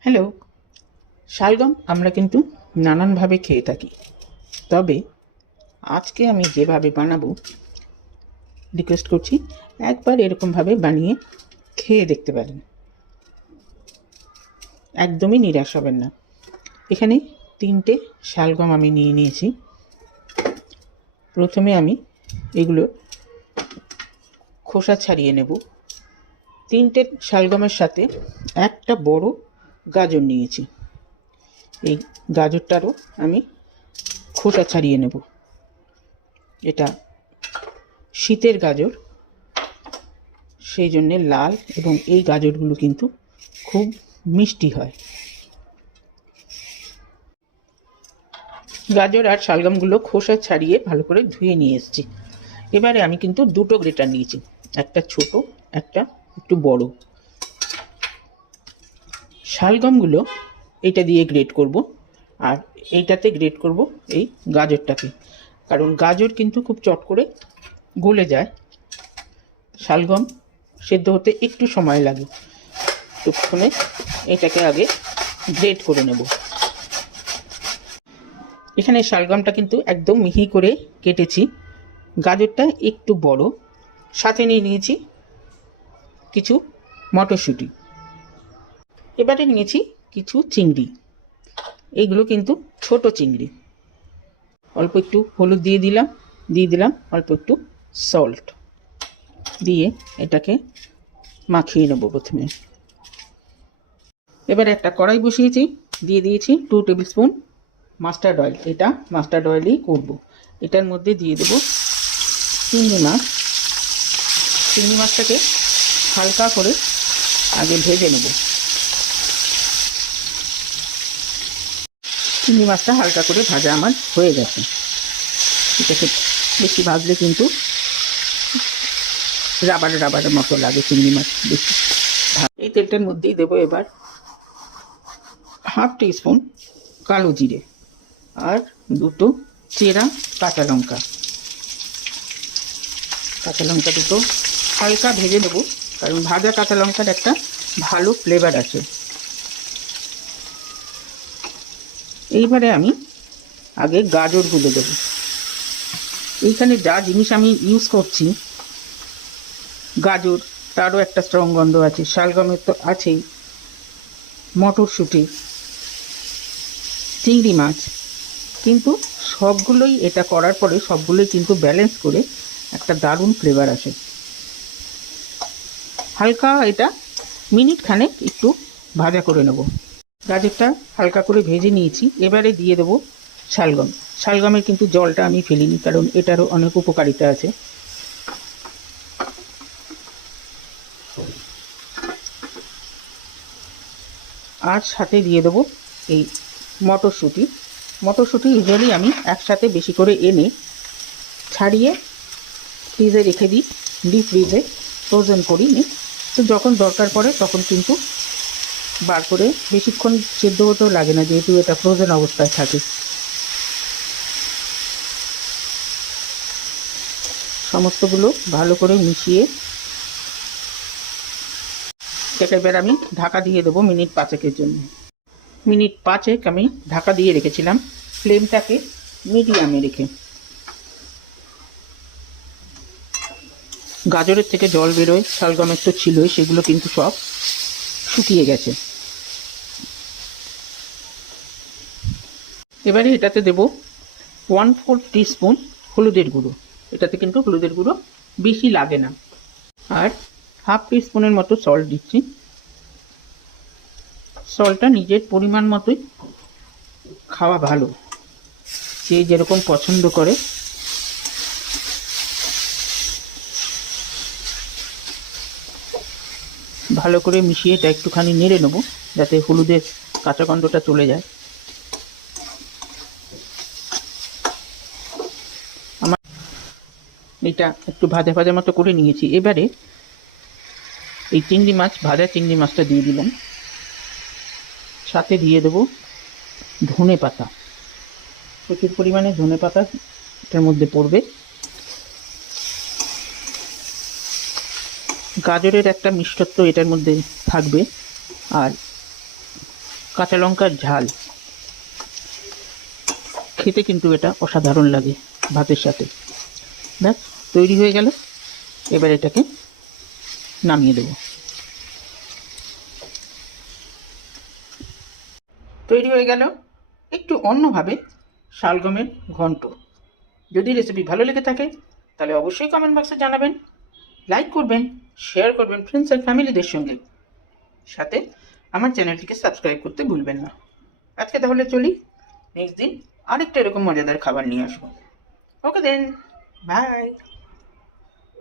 Hello, শালগম, আমরা কিন্তু নানানভাবে খেয়ে থাকি। তবে আজকে আমি যেভাবে বানাবো রিকোয়েস্ট করছি, একবার এরকমভাবে বানিয়ে খেয়ে দেখতে পারেন। একদমই নিরাশ হবেন না। এখানে তিনটে শালগম আমি নিয়ে নিয়েছি। প্রথমে আমি এগুলো খোসা ছাড়িয়ে নেব। তিনটে শালগমের সাথে একটা বড় গাজর নিয়েছি। এই গাজরটারও আমি খোসা ছাড়িয়ে নেব। এটা শীতের গাজর। সেই জন্যে লাল এবং এই গাজরগুলো কিন্তু খুব মিষ্টি হয়। গাজর আর শালগমগুলো খোসা ছাড়িয়ে ভালো করে ধুয়ে নিয়ে এসেছি। এবারে আমি কিন্তু দুটো গ্রেটার নিয়েছি। একটা ছোট, একটা একটু বড়। শালগমগুলো এটা দিয়ে গ্রেট করব আর এইটাতে গ্রেট করব এই গাজরটাকে। কারণ গাজর কিন্তু খুব চট করে গলে যায়। শালগম সেদ্ধ হতে একটু সময় লাগে। তো প্রথমে এটাকে আগে গ্রেট করে নেব। এখানে শালগমটা কিন্তু একদম মিহি করে কেটেছি। গাজরটা একটু বড়। সাথে নিয়ে নিয়েছি কিছু মটরশুঁটি। এবারে নিয়েছি কিছু চিংড়ি। এইগুলো কিন্তু ছোট চিংড়ি। অল্প একটু হলুদ দিয়ে দিলাম দিয়ে দিলাম অল্প একটু সল্ট দিয়ে এটাকে মাখিয়ে নেব প্রথমে। এবার একটা কড়াই বসিয়েছি, দিয়ে দিয়েছি two table spoon mustard oil এটা মাস্টার্ড অয়েলই করব। এটার মধ্যে দিয়ে দেবো চিংড়ি মাছ। চিংড়ি মাছটাকে হালকা করে আগে ভেজে নেব। চিংড়ি মাছটা হালকা করে ভাজা আমার হয়ে গেছে। এটাকে বেশি ভাজলে কিন্তু রাবার রাবারের মতো লাগে চিংড়ি মাছ বেশি। এই তেলটার মধ্যেই দেবো এবার হাফ স্পুন কালো জিরে আর দুটো চেরা কাঁচা লঙ্কা। কাঁচা লঙ্কা দুটো হালকা ভেজে নেব, কারণ ভাজা কাঁচা লঙ্কার একটা ভালো ফ্লেভার আছে। এইবারে আমি আগে গাজর গাজরগুলো দেবো। এইখানে যা জিনিস আমি ইউজ করছি, গাজর, তারও একটা স্ট্রং গন্ধ আছে, শালগমের তো আছেই, মটরশুঁটি, চিংড়ি মাছ, কিন্তু সবগুলোই এটা করার পরে সবগুলোই কিন্তু ব্যালেন্স করে একটা দারুণ ফ্লেভার আসে। হালকা এটা মিনিট খানেক একটু ভাজা করে নেব। গাজরটা হালকা করে ভেজে নিয়েছি। এবারে দিয়ে দেবো শালগম। শালগমের কিন্তু জলটা আমি ফেলিনি, কারণ এটারও অনেক উপকারিতা আছে। আর সাথে দিয়ে দেবো এই মটরশুঁটি। মটরশুঁটি ইউজুয়ালি আমি একসাথে বেশি করে এনে ছাড়িয়ে ফ্রিজে রেখে দিই ডিপ ফ্রিজে ফ্রোজেন করি নি। তো যখন দরকার পড়ে তখন কিন্তু বার করে। বেশিক্ষণ সেদ্ধ হতেও লাগে না, যেহেতু এটা ফ্রোজেন অবস্থায় থাকে। সমস্তগুলো ভালো করে মিশিয়ে এটাকে আমি ঢাকা দিয়ে দেবো মিনিট পাঁচেকের জন্য। মিনিট পাঁচেক আমি ঢাকা দিয়ে রেখেছিলাম। ফ্লেমটাকে মিডিয়ামে রেখে। গাজরের থেকে জল বেরোয়, শালগমের তো ছিলই, সেগুলো কিন্তু সব শুকিয়ে গেছে। এবারে এটাতে দেব ওয়ান ফোর স্পুন হলুদের গুঁড়ো। এটাতে কিন্তু হলুদের গুঁড়ো বেশি লাগে না। আর হাফ স্পুনের মতো সল্ট দিচ্ছি। সল্টটা নিজের পরিমাণ মতোই খাওয়া ভালো। যে যেরকম পছন্দ করে। ভালো করে মিশিয়ে এটা একটুখানি নেড়ে নেব, যাতে হলুদের কাঁচা চলে যায়। এটা একটু ভাজা ভাজা মতো করে নিয়েছি। এবারে এই চিংড়ি মাছ, ভাজা চিংড়ি মাছটা দিয়ে দিলাম। সাথে দিয়ে দেবো ধনে পাতা। প্রচুর পরিমাণে ধনে পাতা এটার মধ্যে পড়বে। গাজরের একটা মিষ্টত্ব এটার মধ্যে থাকবে। আর কাঁচা লঙ্কার ঝাল। খেতে কিন্তু এটা অসাধারণ লাগে ভাতের সাথে। ব্যাস, তৈরি হয়ে গেল। এবার এটাকে নামিয়ে দেবো। তৈরি হয়ে গেল একটু অন্যভাবে শালগমের ঘন্ট। যদি রেসিপি ভালো লেগে থাকে, তাহলে অবশ্যই কমেন্ট বক্সে জানাবেন লাইক করবেন শেয়ার করবেন ফ্রেন্ডস আর ফ্যামিলিদের সঙ্গে। সাথে আমার চ্যানেলটিকে সাবস্ক্রাইব করতে ভুলবেন না। আজকে তাহলে চলি নেক্সট দিন আরেকটা এরকম মজাদার খাবার নিয়ে আসব। ওকে দেন Bye.